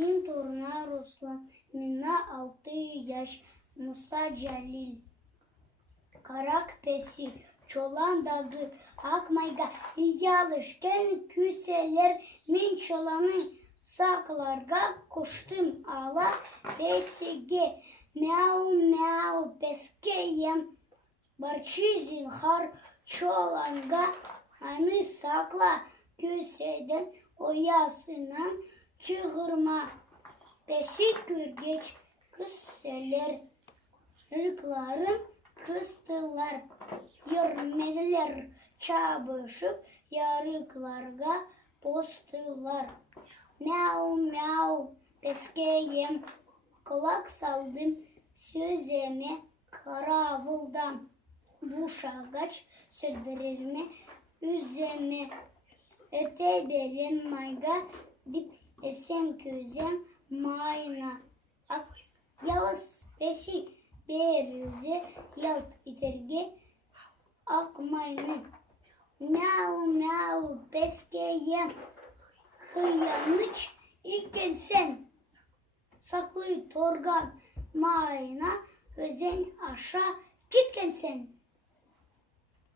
Bin turna Ruslan, Mina 6 yaş, Musa Celil. Karak pesi, çolan dağı, akmayga, yalışken küseler, min çolanı saklarga, koştum ala, pesige, miau miau, peskeyem, barçı zinhar, çolanga, hani sakla, küseden, oyasından, çığırma, pesi kürgeç, küseler, ırklarım, kıstılar, yürümediler, çabışıp yarıklarga postılar. Miau miau, peskeyem, kulak saldım sözeme, karavuldan, buşagaç sözlerime, üzeme, ötebelin mayga, dip esem közem, mayna, ak, yavuz peşi, berüze, yalt iterge, akmayını, miau miau, peskeyem, hıyanıç, iken sen, saklı torgan, mayna, özen aşağı, gitken sen.